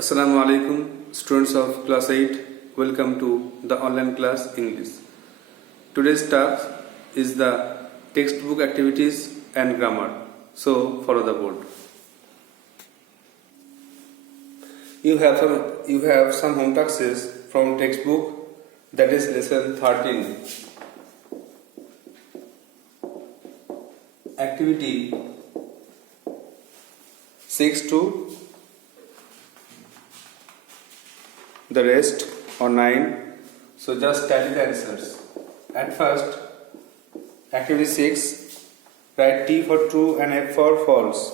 Assalamu alaikum, students of class 8. Welcome to the online class English. Today's task is the textbook activities and grammar. So follow the board. You have some home tasks from textbook, that is lesson 13. Activity 6 to the rest or 9. So just tally the answers. At first, activity 6, write T for true and F for false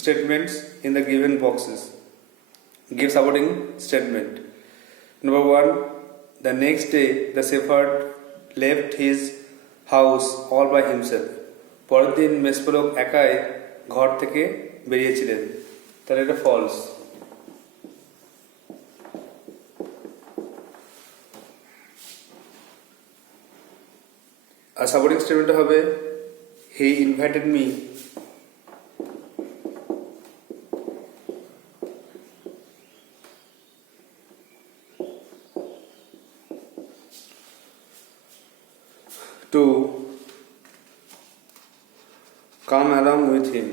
statements in the given boxes. Give supporting statement. Number 1, the next day the shepherd left his house all by himself. পরের দিন মেষপালক একাই ঘর থেকে বেরিয়েছিলেন। তাহলে এটা ফলস। আর supporting স্টেটমেন্টটা হবে he invited me to come along with him.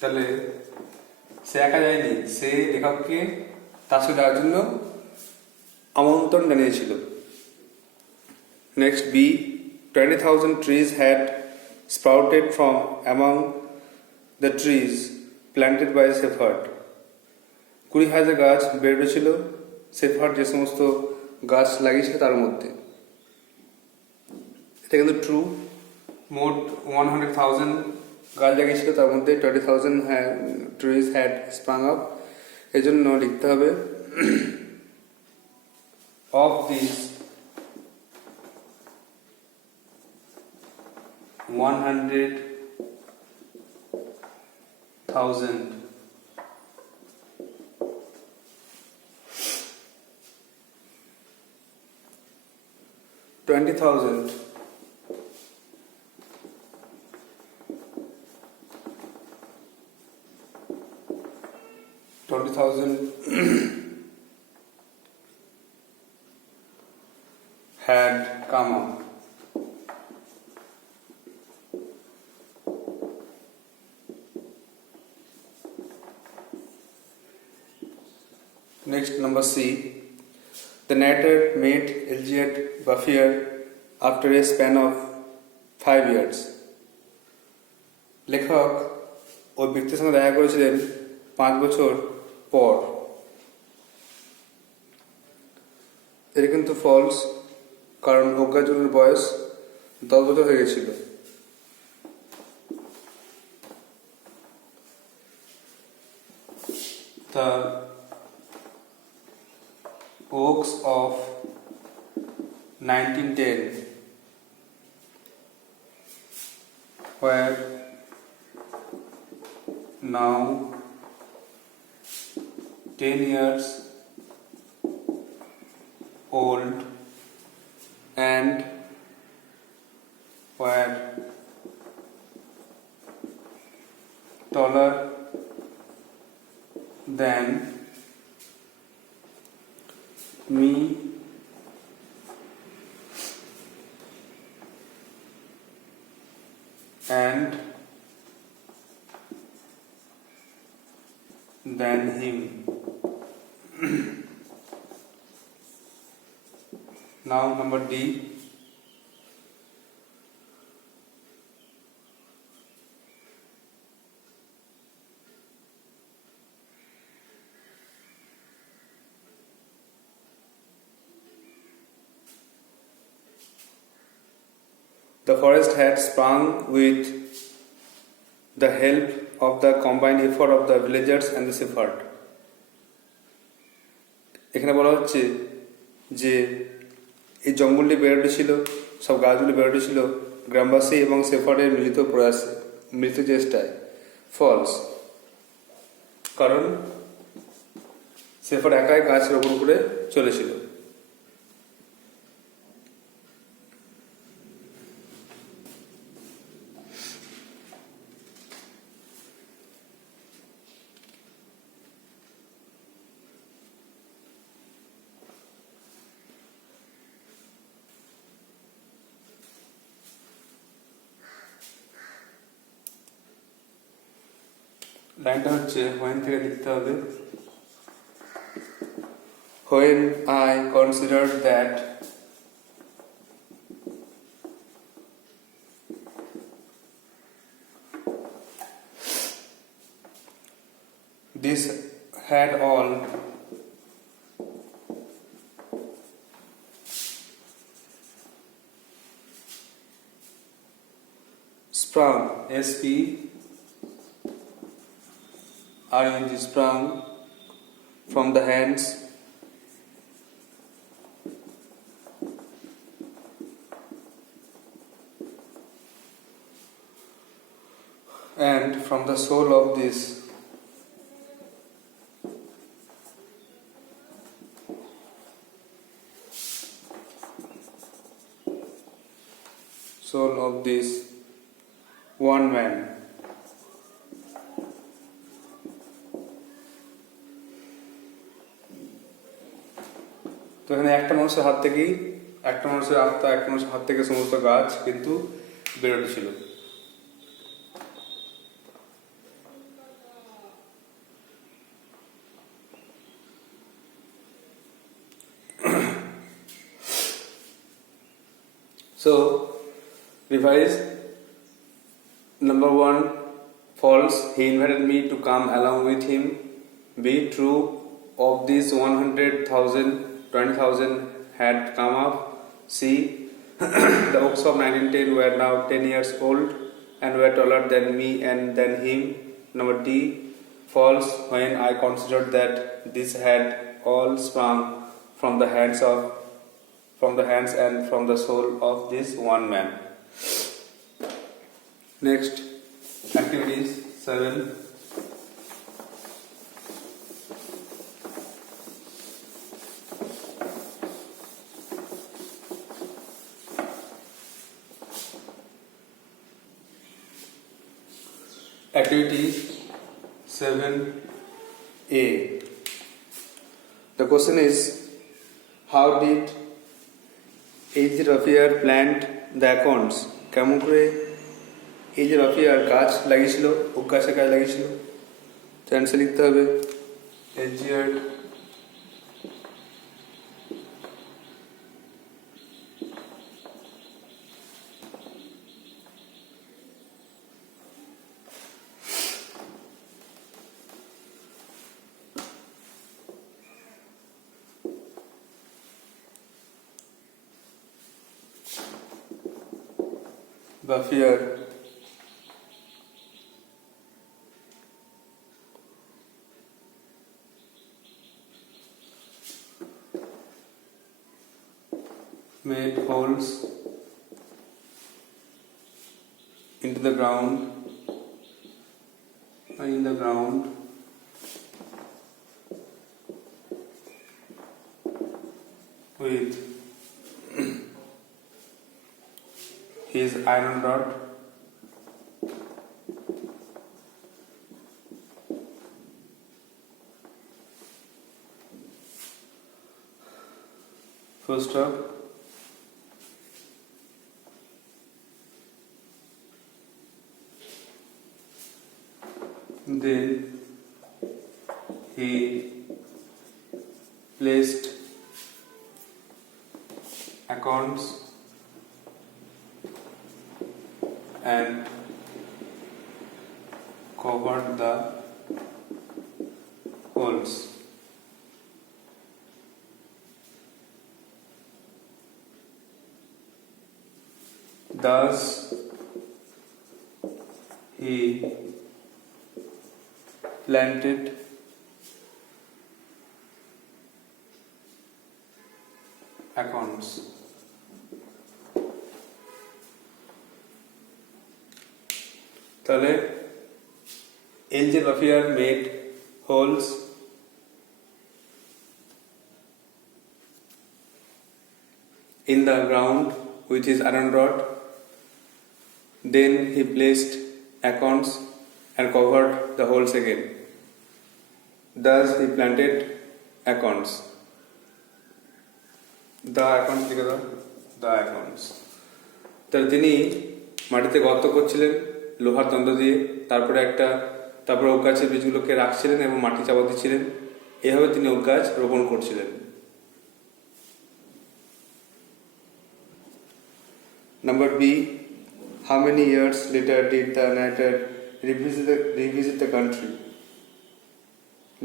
তাহলে সে একা যায়নি, সে লেখককে তার সাথে যাওয়ার জন্য আমন্ত্রণ জানিয়েছিল। Next B, 20,000 trees had sprouted from among the trees planted by shepherd. 20,000 গাছ বের হয়েছিল শেফার্ড যে সমস্ত গাছ লাগিয়েছিল তার মধ্যে। এটা কিন্তু ট্রু। মোট 100,000 গাছ লাগিয়েছিল, তার মধ্যে 20,000 trees had sprung up। এই জন্য লিখতে হবে of these 100,000 20,000 had come up. Next, number C. The narrator met Elliot Buffier after a span of 5 years. লেখক ওই ব্যক্তির সঙ্গে দেখা করেছিলেন 5 বছর পর। এটা কিন্তু ফলস, কারণ অজ্ঞাজনের বয়স 10 বছর হয়ে গেছিল। The oaks of 1910 were now 10 years old and were taller than me and than him. Now number D. The forest had sprung with the help of the combined effort of the villagers and the shepherd. এখানে বলা হচ্ছে যে এই জঙ্গলটি বেড়ে উঠেছিল, সব গাছগুলি বেড়ে উঠেছিল গ্রামবাসী এবং শেফার্ডের মিলিত প্রয়াসে, মিলিত চেষ্টায়। ফলস, কারণ শেফার্ড একাই গাছ রোপণ করে চলেছিল। লাইনটা হচ্ছে when থেকে লিখতে হবে when I considered that this had all sprung, S-P-R-U-N-G, sprung from the hands and from the soul of this one man. তো এখানে একটা মানুষের হাত থেকেই একটা মানুষের আত্মা একটা মানুষের হাত থেকে সমস্ত গাছ কিন্তু বেরোতে ছিল। So revise. Number 1, false. He invited me to come along with him. B, true. Of these 100,000, 20,000 had come up. C, the oaks of 1910 were now 10 years old and were taller than me and than him. Number D, false. When I considered that this had all sprung from the hands and from the soul of this one man. Next, activities 7. Activity 7A. The question is, how did H. Rafier plant the acorns? কেমন করে এই যে রাফিয়ার গাছ লাগিয়েছিল ওক গাছের গাছ লাগিয়েছিল? তো অ্যান্সার লিখতে হবে এজিয়ার রাফিয়ার made holes into the ground in the ground with his iron rod first up. Then he placed acorns and covered the holes. Thus he planted acorns. তাহলে L.J. Rafier made holes in the ground with his iron rod. Then he placed acorns and covered the holes again. Thus he planted acorns. The acorns together. The acorns. তার তিনি মাটিতে গর্ত করছিলেন লোহার দণ্ড দিয়ে, তারপরে একটা তারপর ওক গাছের বীজগুলোকে রাখছিলেন এবং মাটি চাপা দিচ্ছিলেন। এভাবে তিনি ওক গাছ রোপণ করছিলেন। Number B, how many years later did the narrator revisit the country?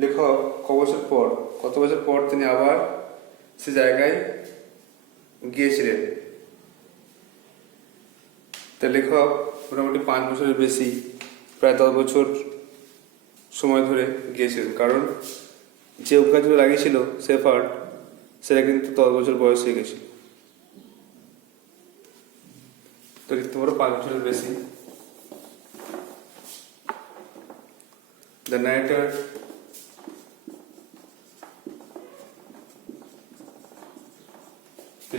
লেখক কত বছর পর তিনি আবার সে জায়গায় গিয়েছিলেন। তা লেখক মোটামুটি 5 বছরের বেশি, প্রায় 10 বছর সময় ধরে গিয়েছিলেন, কারণ যে ওক গাছগুলো লাগিয়েছিল শেফার্ড সেটা কিন্তু 10 বছর বয়স হয়ে গেছিল। তো লিখতে পারো 5 বছরের বেশি। The narrator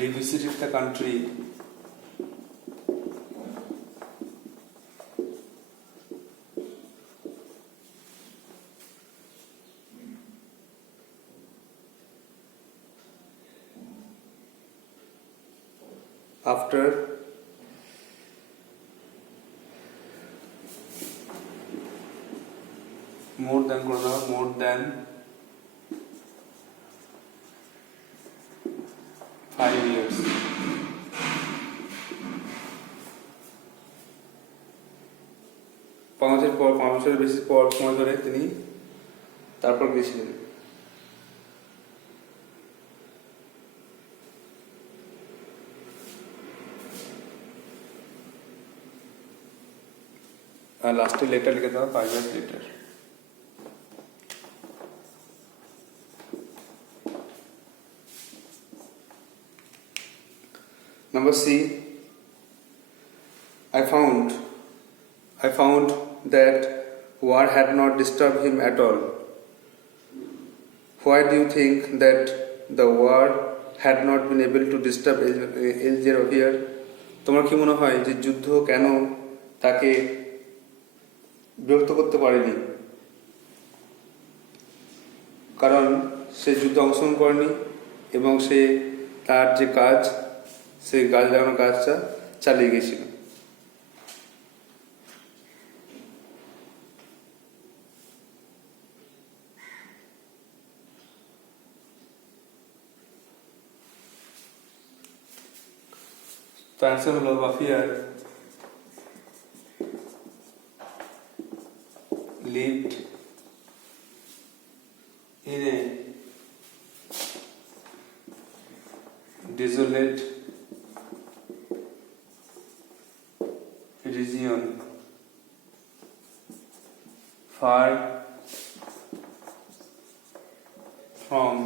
revisited the country after more than 5 years. পাঁচ বছরের বেশি পর সময় ধরে তিনি তারপর গিয়েছিলেন। আর লাস্টে লেটার লিখে দেওয়া 5 years later. Number C, I found that war had not disturbed him at all. Why do you think that the war had not been able to disturb Elzevir? তোমার কি মনে হয় যে যুদ্ধ কেন তাকে বিরক্ত করতে পারেনি? কারণ সে যুদ্ধে অংশগ্রহণ করেনি এবং সে তার যে কাজ, সে গাছ লাগানোর কাজটা চালিয়ে গেছিল। তো অ্যান্সার হলো বাফিয়ার lived in a desolate region far from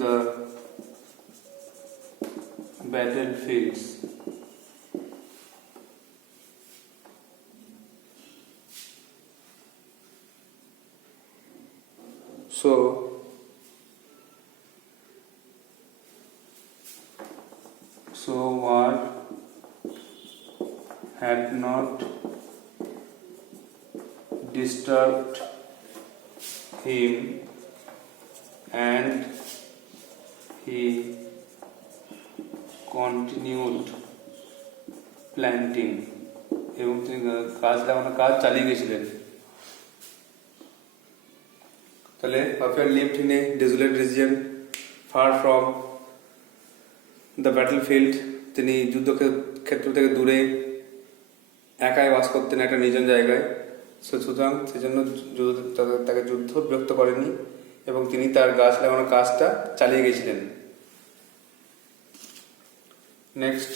the battlefields. So war had not disturbed him and he continued planting এবং তিনি গাছ লাগানোর কাজ চালিয়ে গেছিলেন। তাহলে Buffalo lived in a desolate region far from the battlefield. তিনি যুদ্ধক্ষেত্র থেকে দূরে একাই বাস করতেন একটা নির্জন জায়গায়। সুতরাং সেজন্য তাকে যুদ্ধ বিরক্ত করেনি এবং তিনি তার গাছ লাগানোর কাজটা চালিয়ে গেছিলেন। নেক্সট,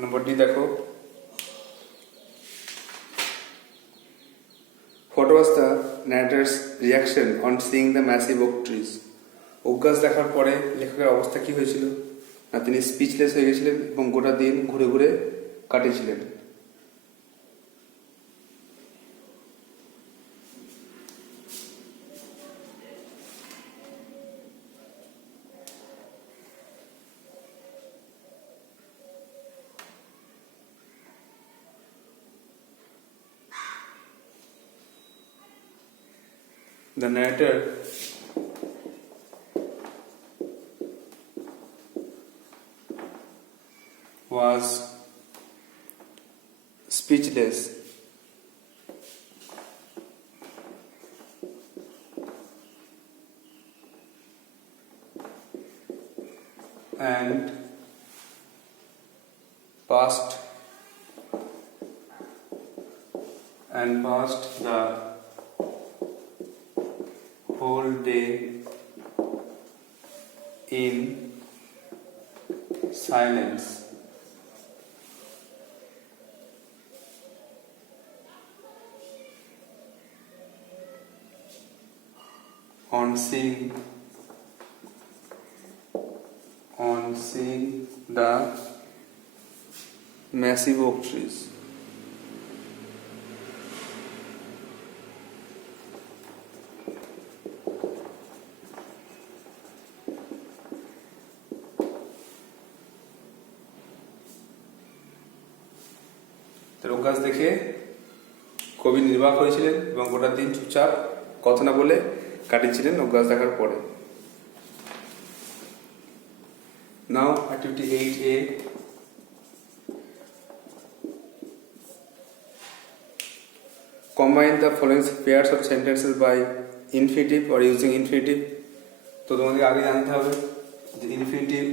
নম্বরটি দেখো, What was the narrator's reaction on seeing the massive oak trees? Oak গাছ দেখার পরে লেখকের অবস্থা কি হয়েছিল? না, তিনি স্পিচলেস হয়ে গেছিলেন এবং গোটা দিন ঘুরে ঘুরে কাটিয়েছিলেন। The narrator was speechless and passed the whole day in silence. On seeing the massive oak trees. Oak গাছ দেখে কবি নির্বাক হয়েছিলেন এবং গোটা দিন চুপচাপ কথা না বলে কাটিয়েছিলেন ওক গাছ দেখার পরে। Now activity 8A. Combine the following pairs of sentences by infinitive or using infinitive. তো তোমাদের আগে জানতে হবে যে infinitive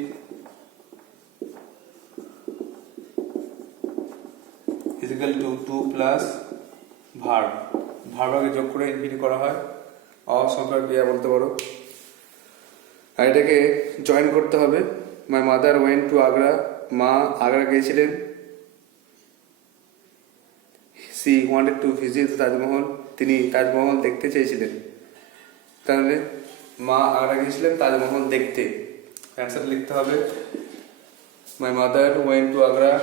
is equal to 2 plus verb. Verb আগে যোগ করে infinitive করা হয়, অসংখ্যার ক্রিয়া বলতে পারো। আর এটাকে জয়েন করতে হবে। My mother went to Agra, মা আগ্রা গিয়েছিলেন। C wanted to visit Taj Mahal, তিনি তাজমহল দেখতে চেয়েছিলেন। তাহলে মা আগ্রা গিয়েছিলেন তাজমহল দেখতে। অ্যান্সার লিখতে হবে my mother went to Agra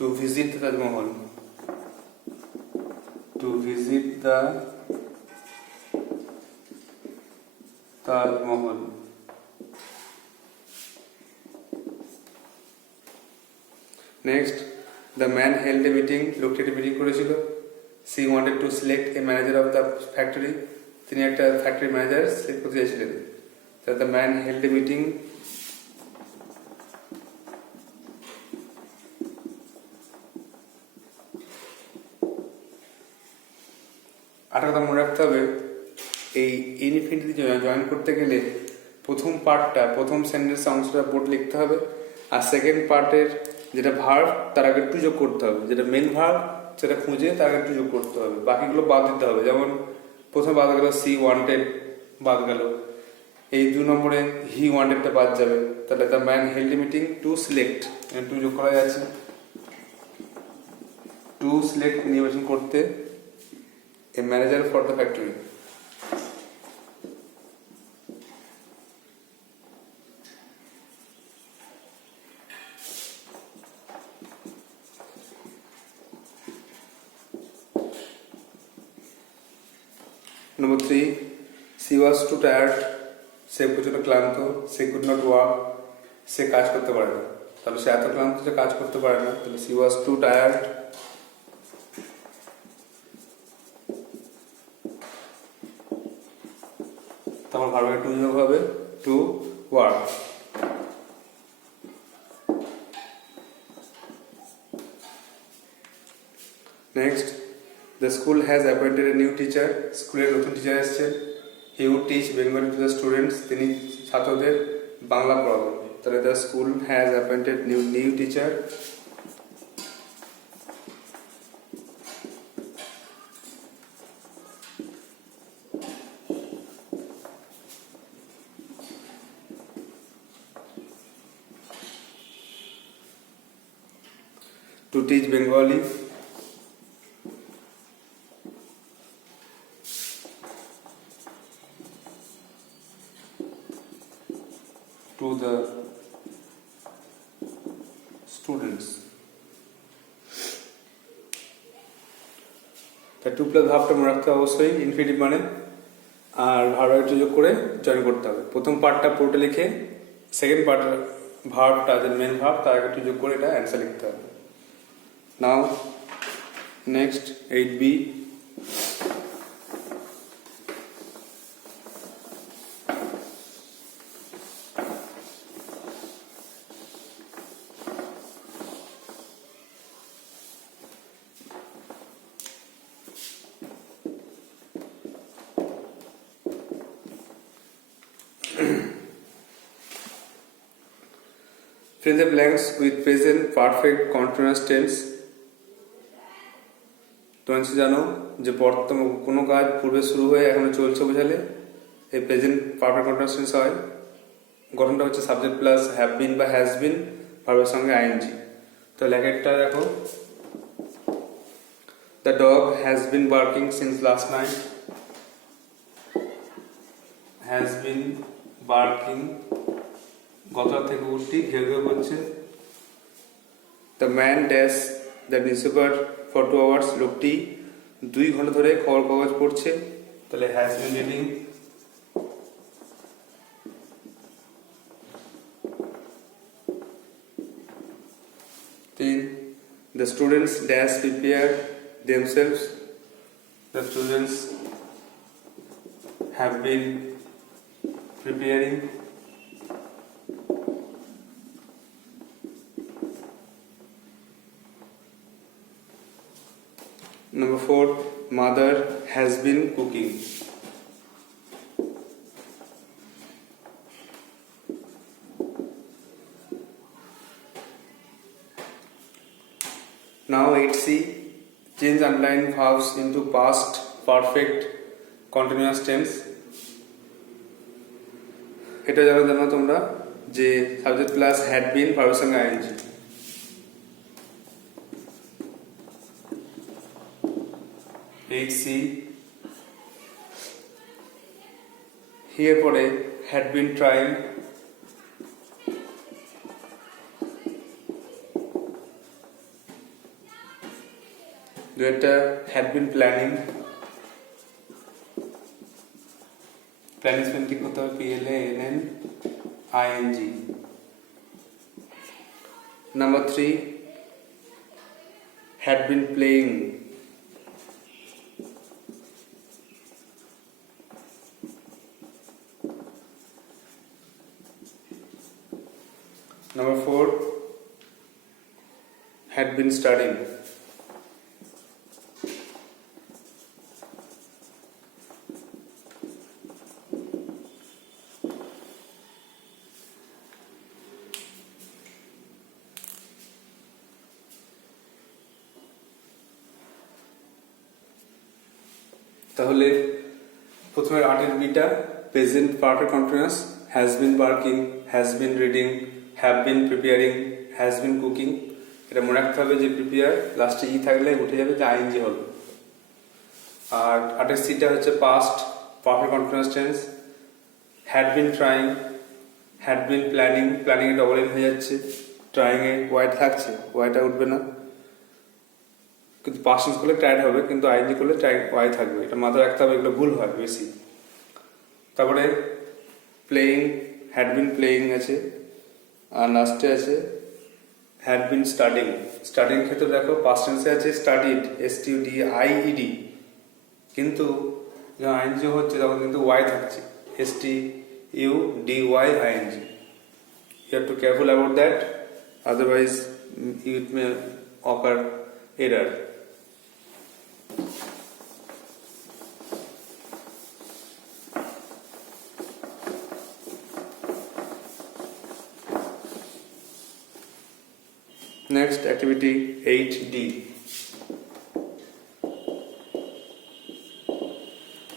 to visit the Taj Mahal. To visit the Taj Mahal. Next, the man held a meeting. লোকটি একটা মিটিং করেছিল। She wanted to select a manager of the factory. তিনি একটা ফ্যাক্টরি ম্যানেজার সিলেক্ট করতে চাইছিলেন। So the man held a meeting. আরেকটা কথা মনে রাখতে হবে, এই ইনফিনিটিভ জয়েন করতে গেলে প্রথম পার্টটা, প্রথম সেন্টেন্সের অংশটা বোর্ড লিখতে হবে, আর সেকেন্ড পার্টের যেটা ভার্ব তার আগে একটু যোগ করতে হবে, যেটা মেন ভার্ব সেটা খুঁজে তার আগে একটু যোগ করতে হবে, বাকিগুলো বাদ দিতে হবে। যেমন প্রথমে বাদ গেল সি ওয়ান্টেড, বাদ গেল। এই 2 নম্বরে হি ওয়ান্টেডটা বাদ যাবে। তাহলে the man held meeting to select, to যোগ করা যাচ্ছে, টু সিলেক্ট নির্বাচন করতে a manager for the factory. Number 3, she was too tired. সে প্রচন্ড ক্লান্ত, সে could not work, সে কাজ করতে পারে না। তাহলে সে এত ক্লান্ত যে কাজ করতে পারে না, তাহলে she was too tired. তোমার ভার্বের টু যোগ হবে to work. Next, the school has appointed a new teacher, স্কুলের নতুন টিচার এসছে। He would teach Bengali to the students, তিনি ছাত্রদের বাংলা পড়াবেন। তাহলে the school has appointed new teacher. To teach Bengali. To the students. তা 2 প্লাস ভাবটা মনে রাখতে হবে অবশ্যই, ইনফিনিটিভ মানে, আর ভার্ব যোগ করে জয়েন করতে হবে। প্রথম পার্টটা পুরোটা লিখে সেকেন্ড পার্টের ভার্বটা যে মেন ভার্ব তার আগে একটু যোগ করে এটা অ্যান্সার লিখতে হবে। নাও next 8b, fill the blanks with present perfect continuous tense. তোমরা জানো যে বর্তমান কোনো কাজ পূর্বে শুরু হয়ে এখনো চলছে বোঝালে এই প্রেজেন্ট পারফেক্ট কন্টিনিউয়াস টেন্স হয়। গঠনটা হচ্ছে সাবজেক্ট প্লাস হ্যাভ বিন বা হ্যাজ বিন ভার্বের সঙ্গে আইএনজি। তো লেখাটা দেখো, the dog has been barking since last night, has been barking গত রাত থেকে উঠতি ঘেউ ঘেউ করছে। The man dash the newspaper for 2 hours, লোকটি 2 ঘন্টা ধরে খবর কাগজ পড়ছে, তাহলে has been reading. The students dash prepare themselves, the students have been preparing. Number 4, mother has been cooking. Now 8c, change underlined verbs into past perfect continuous tense. এটা জানো তোমরা যে সাবজেক্ট প্লাস হ্যাড বিন ভার্বের সঙ্গে ING. here পরে had been trying, দুইটা had been planning, planning spelling ঠিক করতে হবে PLANNING। Number 3, had been playing, Number 4, had been studying. তাহলে প্রথমে 8 beta present perfect continuous, has been working, has been reading, have been preparing, has been cooking. এটা মনে রাখতে হবে যে প্রিপেয়ার লাস্টে ই থাকলে উঠে যাবে যে আইএনজি হবে। আর 8 সিটা হচ্ছে past perfect continuous tense, had been trying, had been planning, planning A double in হয়ে যাচ্ছে, ট্রাইং এ ওয়াই থাকছে, ওয়াইটা উঠবে না, কিন্তু পাস্ট টেন্স করলে ট্রাইড হবে, কিন্তু আইএনজি করলে ওয়াই থাকবে। এটা মাথায় রাখতে হবে, এগুলো ভুল হয় বেশি। তারপরে প্লেইং, হ্যাড বিন প্লেইং আছে, আর লাস্টে আছে হ্যাড বিন স্টাডিং। স্টাডিং ক্ষেত্রে দেখো পাস্ট টেন্সে আছে স্টাডিড, STUDIED, কিন্তু যখন আইএনজি হচ্ছে তখন কিন্তু ওয়াই থাকছে, STUDYING। You have to careful about that, otherwise it may occur error. Next activity 8D.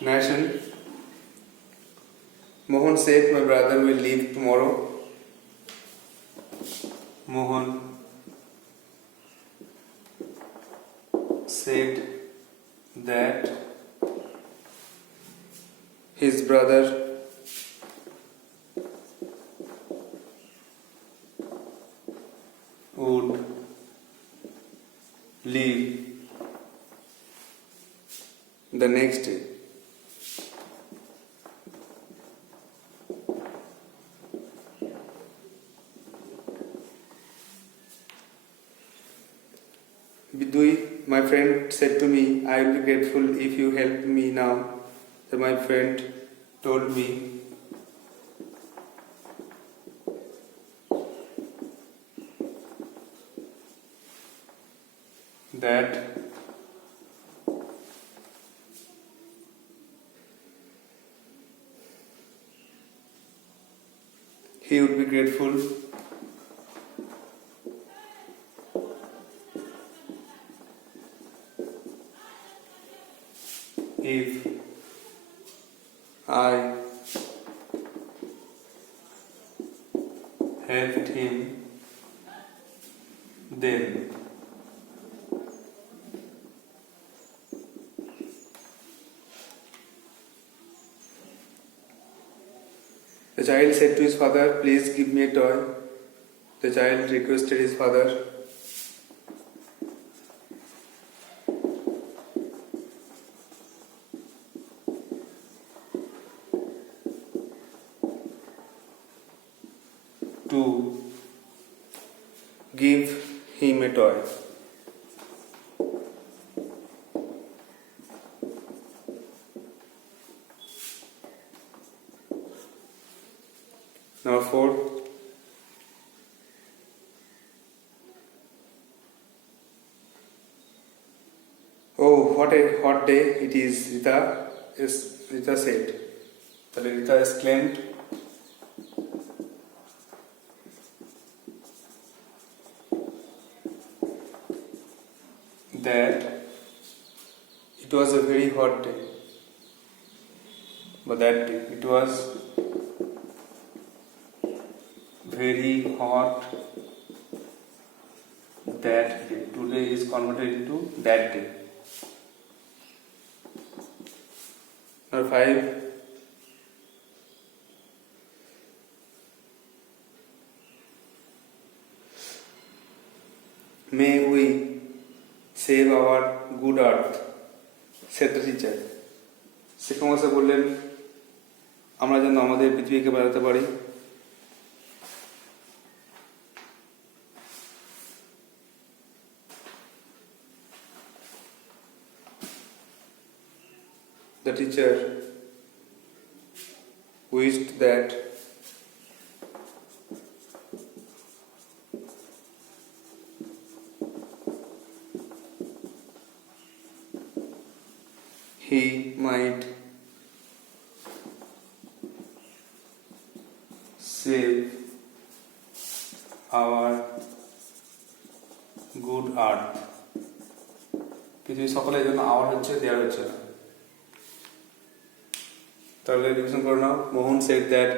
Narration. Mohan said my brother will leave tomorrow. Mohan said that his brother would leave the next day. My friend said to me, I will be grateful if you help me now. So my friend told me that he would be grateful if I helped him then. The child said to his father, please give me a toy. The child requested his father to give him a toy. Number 4. Oh, what a hot day it is, Rita said. But Rita exclaimed that it was a very hot day. But that day, it was very hot that day. Today is converted into that day. Number 5. May we save our good earth, said the teacher. শিক্ষক মহাশয় বললেন আমরা যেন আমাদের পৃথিবীকে বাঁচাতে পারি। The teacher wished that he might save our good earth. পৃথিবীর সকলের জন্য আওয়ার হচ্ছে, দেয়ার হচ্ছে না। তাহলে রিভিশন করে নাও। Mohan said that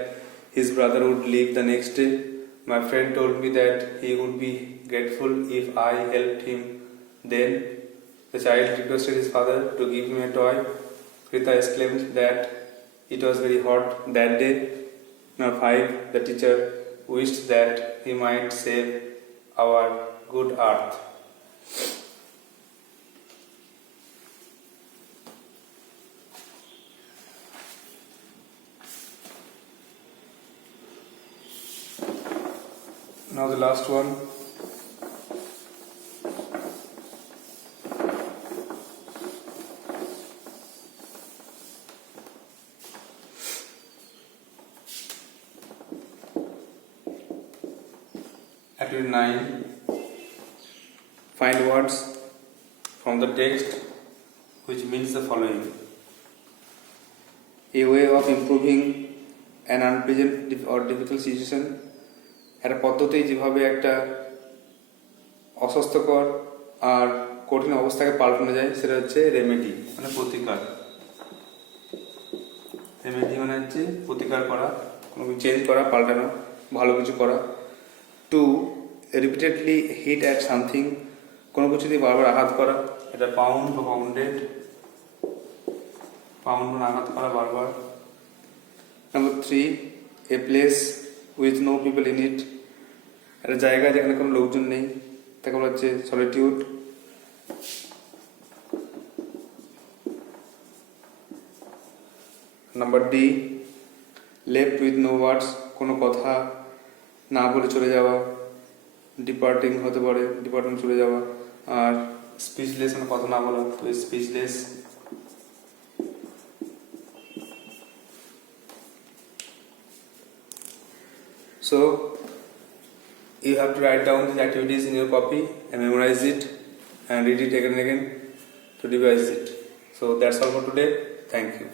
his brother would leave the next day. My friend told me that he would be grateful if I helped him then. The child requested his father to give him a toy. Rita exclaimed that it was very hot that day. Number 5. The teacher wished that he might save our good earth. Now the last one. Activity 9. Find words from the text which means the following. A way of improving an unpleasant or difficult situation. একটা পদ্ধতি যেভাবে একটা অস্বাস্থ্যকর আর কঠিন অবস্থাকে পাল্টানো যায় সেটা হচ্ছে রেমেডি, মানে প্রতিকার। রেমেডি মানে হচ্ছে প্রতিকার করা, কোনো কিছু চেঞ্জ করা, পাল্টানো, ভালো কিছু করা। To repeatedly hit at something, কোনো কিছু দিয়ে বারবার আঘাত করা, এটা পাউন্ড বা পাউন্ডেড, পাউন্ড মানে আঘাত করা বারবার। Number 3. A place with no people in it, একটা জায়গা যেখানে কোনো লোকজন নেই, তাকে বলা হচ্ছে solitude. Number D. Left with no words, কোনো কথা না বলে চলে যাওয়া, ডিপার্টিং হতে পারে, ডিপার্টিং চলে যাওয়া। আর স্পিচলেস মানে কথা না বলা, তো speechless. So you have to write down these activities in your copy and memorize it and read it again and again to revise it. So that's all for today. Thank you.